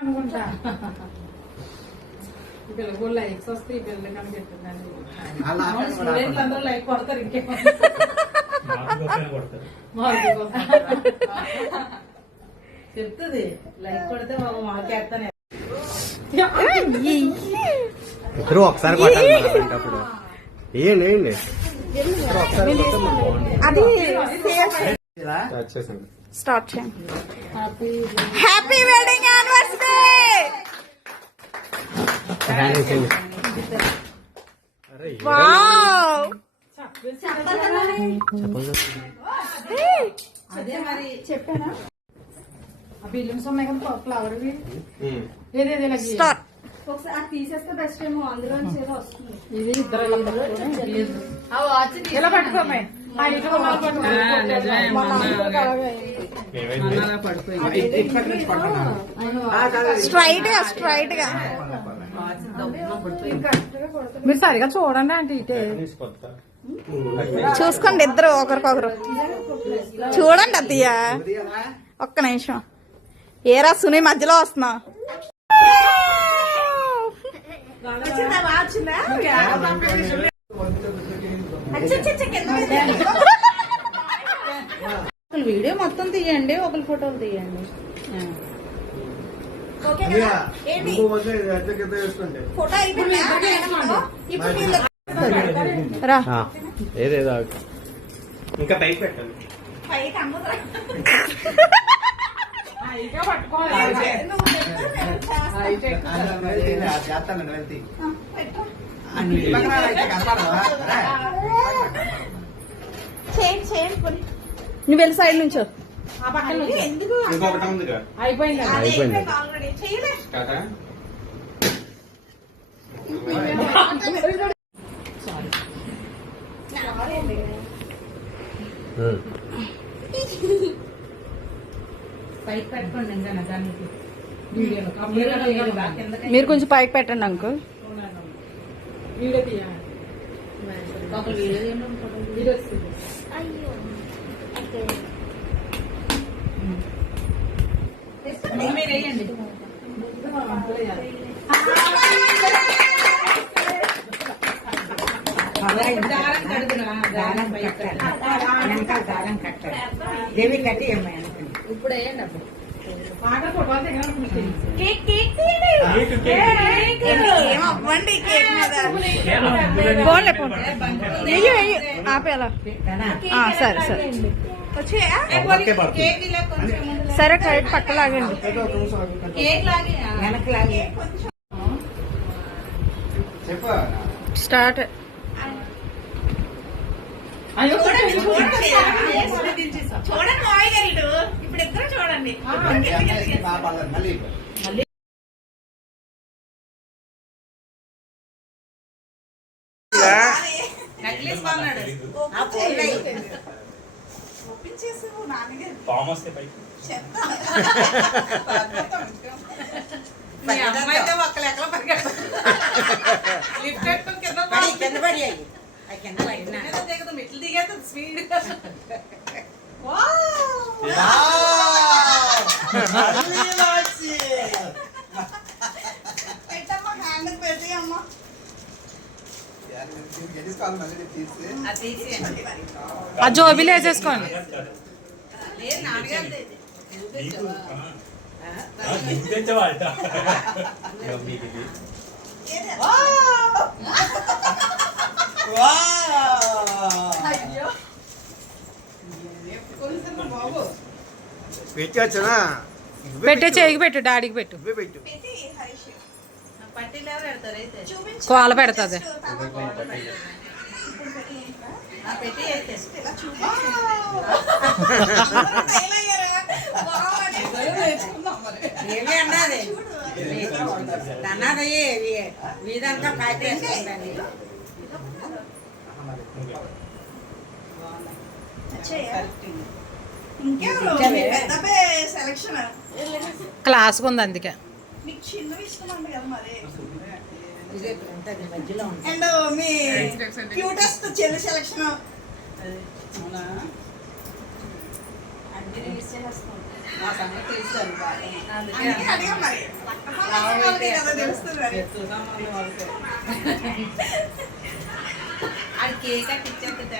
అనుకుంటా పిల్లలు కూడా లైక్స్ వస్తే ఈ పిల్లలు కనిపెట్టిందండి అందరూ లైక్ కొడతారు ఇంకేమో చెప్తుంది లైక్ కొడితే బాబు మాకేస్తానే ఇద్దరు ఒకసారి కొట్టాలి ఏంటి అది స్టార్ట్ చేయండి. Happy wedding anniversary. వావ్ అదే మరి చెప్పానా బిల్లుమ్స్ ఉన్నాయి కదా ఫ్లవర్ స్టార్ట్. ఒకసారి తీసేస్తే బెస్ట్ ఏమో అందులో వస్తుంది. ఇది ఇద్దరు ఇలా పట్టుకోమే స్ట్రైట్ గా మీరు సరిగా చూడండి అంటే ఇటే చూసుకోండి ఇద్దరు ఒకరికొకరు చూడండి అత్తయ్య. ఒక్క నిమిషం ఏరా సునీ మధ్యలో వస్తున్నా. వీడియో మొత్తం తీయండి ఒకరి ఫోటోలు తీయండి. ఏదేదో ఇంకా పైకి పెట్టండి. నువ్వు వెళ్ళి సైడ్ నుంచో. అయిపోయింది పైకి పెట్టుకోండి ఇంకా దానికి మీరు కొంచెం పైకి పెట్టండి అంకుల్. వీడియో తీయాలి వీడియో వస్తుంది. మీరు వేయండి దేవి కట్టి ఇప్పుడు వేయండి అప్పుడు ఏమవ్వండి కేక్ మీద ఆపేలా. సరే సరే సరే కరెక్ట్ పక్క లాగండి. స్టార్ట్. చూడండి మావయ్య గారు ఇప్పుడు ఇద్దరు చూడండి. నక్లీస్ కొన్నాడు. అమ్మాయితో ఒక్క లెక్కలో పరిగెడతాడు. లిఫ్ట్ పెట్టుకుని కింద పడి మెట్లు దిగేది స్పీడ్. పెట్టమ్మా హ్యాండ్ పెట్టి అమ్మా ఆ జోబీలు వేసేసుకోండి. లేదు నాన్నగారు పెట్టవచ్చునా? పెట్టే చేయికి పెట్టు డాడీకి పెట్టు పట్టీలు ఎవరు పెడతారు అయితే కోల పెడతాది. పెట్టి ఏమి అన్నది అన్నది వీధంతా కాకేసుకుందని. క్లాస్ ఉంది అందుకే. చిన్న విషయం అండి కదా మరి. అండ్ మీ క్యూటెస్ట్ చెల్లి సెలక్షన్ అన్ని రిలీజ్ చేస్తాం. మా సంగతి తెలుసు బాగా. అందుకే అందుకే అడిగా మరి. రక్త సంబంధం వాళ్ళకే కదా తెలుస్తుంది మరి. ఎత్తు సంబంధం వాళ్ళకే. అది కేక్ అట్టి ఇచ్చేస్తుంది.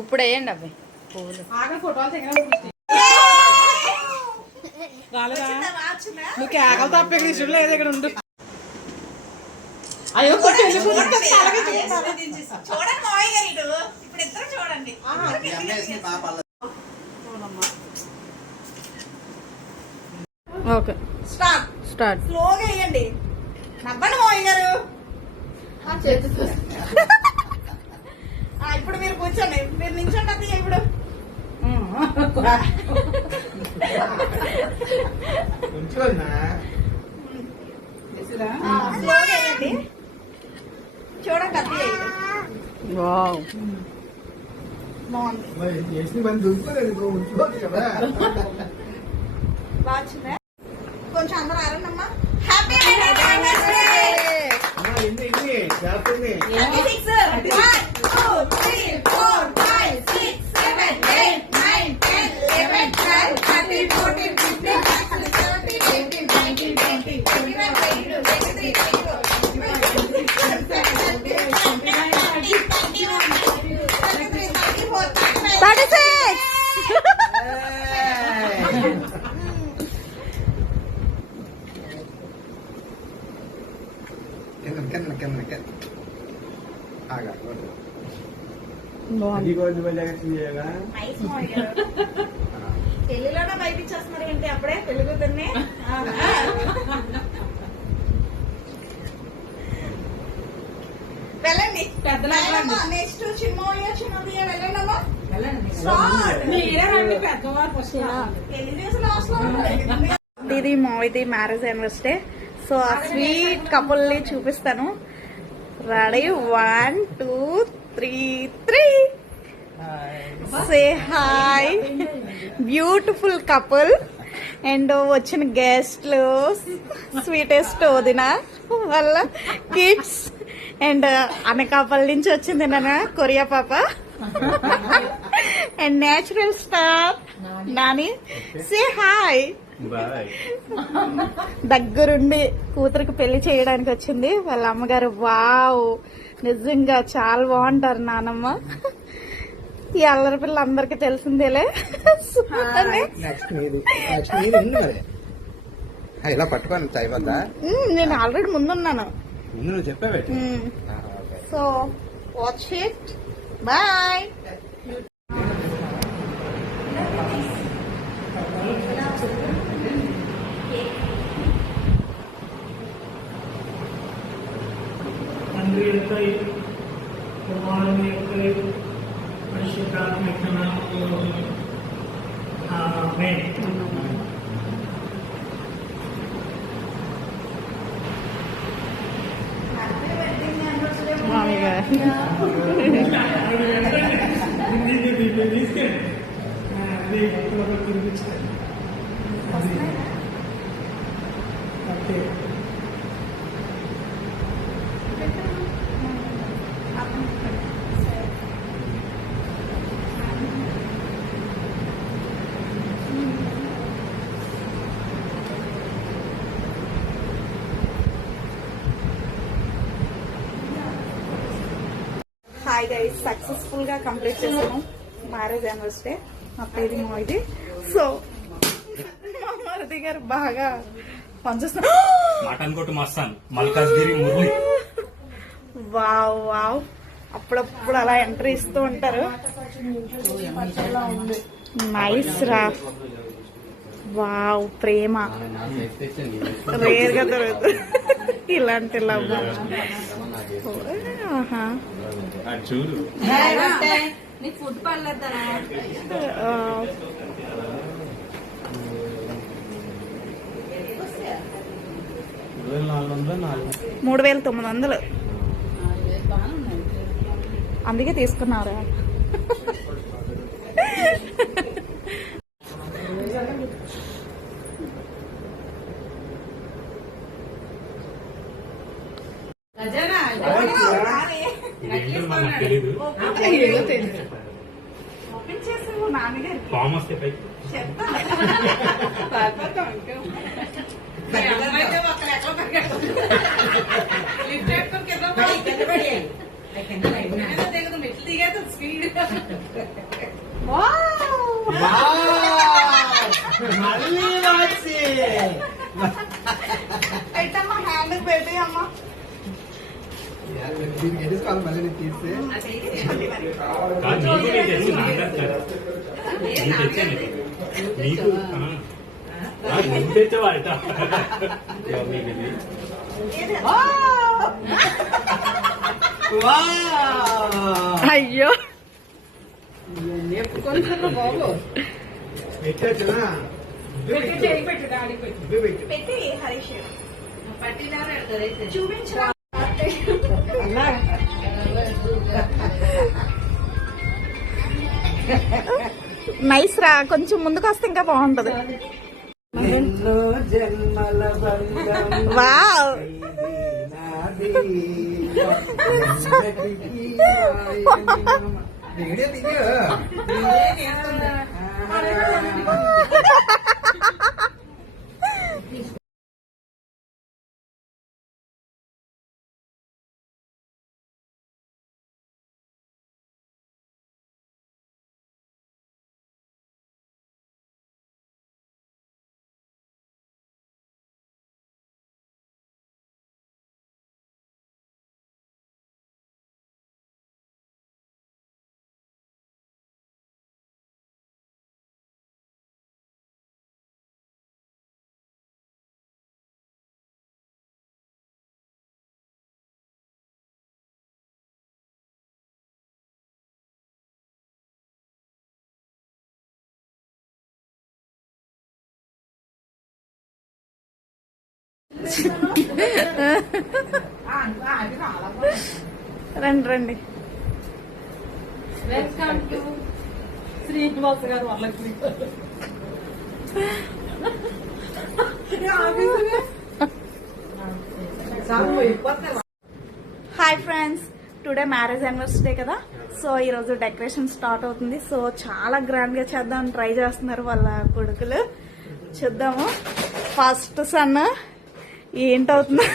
ఇప్పుడు వేయండి అబ్బాయి పువ్వులు. ఆగ ఫోటోలు తెగడం రాలేదా నువ్వు కేకలు తప్ప ఇక్కడ ఇష్టం లేదు ఇక్కడ ఉండు. అయ్యో కొంచెం వెళ్ళిపోతుంది. చూడండి మావయ్య గారు ఇటు ఇప్పుడు ఇద్దరు చూడండి. Okay start. స్టార్ట్. స్లోగా వేయండి. నవ్వండి మావయ్య గారు. ఇప్పుడు మీరు కూర్చోండి. మీరు నిల్చోండి అత్తయ్య ఇప్పుడు. స్లోగా వేయండి. చూడండి అత్తయ్య ఇది. వావ్ బాగుంది. బాగా వచ్చిందా? కొంచెం అందరూ ఆరండమ్మా. హ్యాపీ పెళ్లిలోనే బయటిచ్చేస్తున్నారు ఏంటి అప్పుడే పెళ్లి కూతుర్ని? వెళ్ళండి. నెక్స్ట్ చిన్నోయ్య చిన్నదియ్య వెళ్ళండమ్మా. మీరే రండి పెద్దవారు ఫస్ట్. పెళ్లి చేసి లాస్ట్ లో ఉంటారు. ఇది మావిది మ్యారేజ్ యానివర్సరీ. సో ఆ స్వీట్ కపుల్ ని చూపిస్తాను. Ready 1 2 3 3 say hi. Beautiful couple and వచ్చిన గెస్ట్లు స్వీటెస్ట్ వదిన వాళ్ళ కిడ్స్ అండ్ అనకాపల్లి నుంచి వచ్చింది నాన్న కొరియా పాప and natural star Nani. Say hi. దగ్గరుండి కూతురికి పెళ్లి చేయడానికి వచ్చింది వాళ్ళ అమ్మగారు. వావ్ నిజంగా చాలా బాగుంటారు నానమ్మ. ఈ అల్లరి పిల్ల అందరికి తెలిసిందేలే. ఇలా పట్టుకోండి అయిపోద్దా? నేను ఆల్రెడీ ముందున్నాను. నువ్వు చెప్పావే. So watch it. బాయ్. कुमारने के परिशुद्धात्मिक नामములో ఆమేన్. మామయ్య గారు హాయ్ గైస్, సక్సెస్ఫుల్ గా కంప్లీట్ చేసాము మ్యారేజ్ యానివర్సరీ. మా పేరు ఇది. సో మా మరిది గారు బాగా పనిచేస్తున్నారు. మటన్ కొట్టు మస్తాన్ మల్కాజ్గిరి మురళి. వావ్ వావ్, అప్పుడప్పుడు అలా ఎంట్రీ ఇస్తూ ఉంటారు. నైస్ రా. వావ్, ప్రేమ రేర్ గా దొరుకుతుంది ఇలాంటి లవ్. చూడు నీకు ఫుడ్ పడలేదా? 3,900 అందుకే తీసుకున్నారా? తెలీదు. నాన్నగారికి ఫామ్ వస్తే పైకి మెట్లు దిగాక స్పీడ్. పెట్టమ్మా, హ్యాండ్ పెట్టి అమ్మా. దీనికి ఎదుసుకోవాలి మళ్ళీ నేను తీస్తే. కాదు, నీకు నేను తెచ్చిన నీకు తెచ్చాను. నీకు నువ్వు తెచ్చావా? అయ్యో బాబు పెట్టేసినా పెట్టు డాడీ పెట్టు. పెట్టి హరీష్ పట్టినారు చూపించరా? నైస్ రా, కొంచెం ముందుకు వస్తే ఇంకా బాగుంటది. ఎన్నో జన్మల బంధం వావ్, దిగడే దిగు. రండి రండి. వెల్కమ్ టు శ్రీనివాస్ గారు Varalakshmi. Hi friends, today marriage anniversary కదా. సో ఈరోజు డెకరేషన్ స్టార్ట్ అవుతుంది. సో చాలా గ్రాండ్ గా చేద్దాం ట్రై చేస్తున్నారు వాళ్ళ కొడుకులు. చూద్దాము. ఫస్ట్ సన్ ఏంటవుతుందా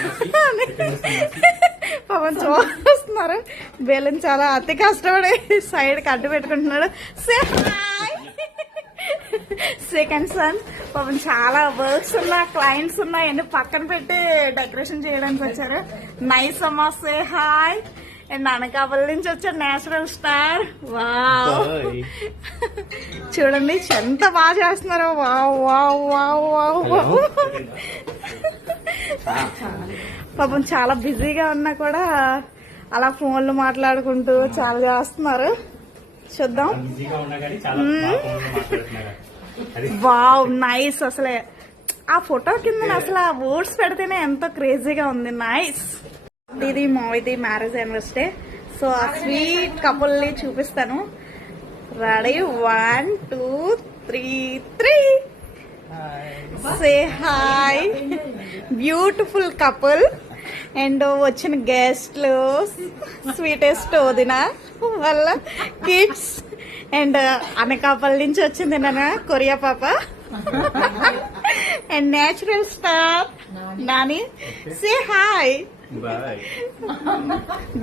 పాపం చూస్తున్నారు. బెలూన్ చాలా అతి కష్టపడి సైడ్ కి అడ్డు పెట్టుకుంటున్నాడు. సెకండ్ సన్ పాపం చాలా వర్క్స్ ఉన్నా క్లయింట్స్ ఉన్నా అన్ని పక్కన పెట్టి డెకరేషన్ చేయడానికి వచ్చారు. నైస్ అమ్మా, సే హాయ్. అండ్ అనకాపల్లి నుంచి వచ్చారు నేచురల్ స్టార్. వావ్, చూడండి ఎంత బాగా చేస్తున్నారు. Wow wow wow wow wow. పాపం చాలా బిజీగా ఉన్నా కూడా అలా ఫోన్లు మాట్లాడుకుంటూ చాలా చేస్తున్నారు. చూద్దాం. బిజీగా ఉన్నా కానీ చాలా బాగా ఫోన్లో మాట్లాడుతున్నారు. అది వావ్ నైస్. అసలే ఆ ఫోటో కింద అసలు ఆ వర్డ్స్ పెడితేనే ఎంతో క్రేజీగా ఉంది. నైస్. ఇది మావిది మ్యారేజ్ యానివర్సరీ. సో ఆ స్వీట్ కపుల్ ని చూపిస్తాను. Ready 1 2 3 say hi. Beautiful couple. And వచ్చిన గెస్ట్లు స్వీటెస్ట్ వదిన వాళ్ళ కిడ్స్ అండ్ అనకాపల్లి నుంచి వచ్చింది నాన్న కొరియా పాప and natural star Nani. Say hi. Bye.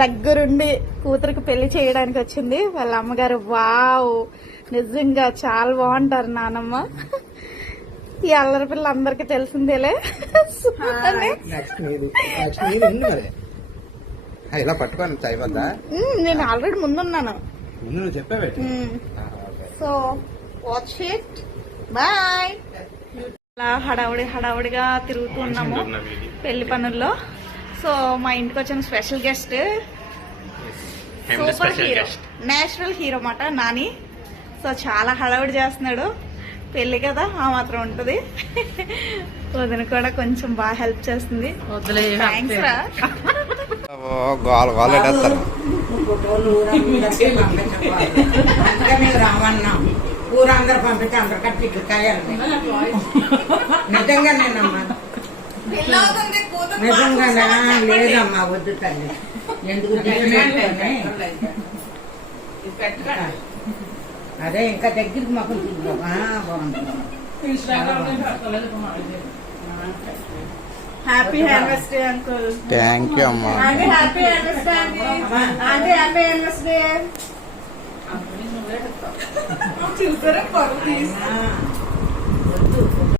దగ్గరుండి కూతురికి పెళ్లి చేయడానికి వచ్చింది వాళ్ళ అమ్మగారు. వావ్ నిజంగా చాలా బాగుంటారు నానమ్మ. ఈ అల్లరి పిల్ల అందరికి తెలిసిందేలే. నెక్స్ట్ నీది ఉంది మరి. ఇలా పట్టుకోను అయిపోద్దా? నేను ఆల్రెడీ ముందున్నాను. ముందు నువ్వు చెప్పావు. So watch it. బాయ్. అలా హడావుడిగా తిరుగుతూ ఉన్నాము పెళ్లి పనుల్లో. సో మా ఇంటికి వచ్చిన special guest super hero, natural hero మాట నాని. సో చాలా హడావుడి చేస్తున్నాడు. పెళ్లి కదా ఆ మాత్రం ఉంటది. వదిన కూడా కొంచెం బాగా హెల్ప్ చేస్తుంది. థ్యాంక్స్ రా. రామన్నా ఊరందరూ పంపితే అందరు కట్టి కాయాలి. నిజంగా నేనమ్మా, నిజంగా లేదమ్మా, వద్దు తల్లి. ఎందుకు అదే ఇంకా దగ్గరికి మాకు బాగుంది. Happy anniversary uncle. Thank you అమ్మా. హ్యాపీ యానివర్సరీ అంటే హ్యాపీ యానివర్సరీ. చూసారా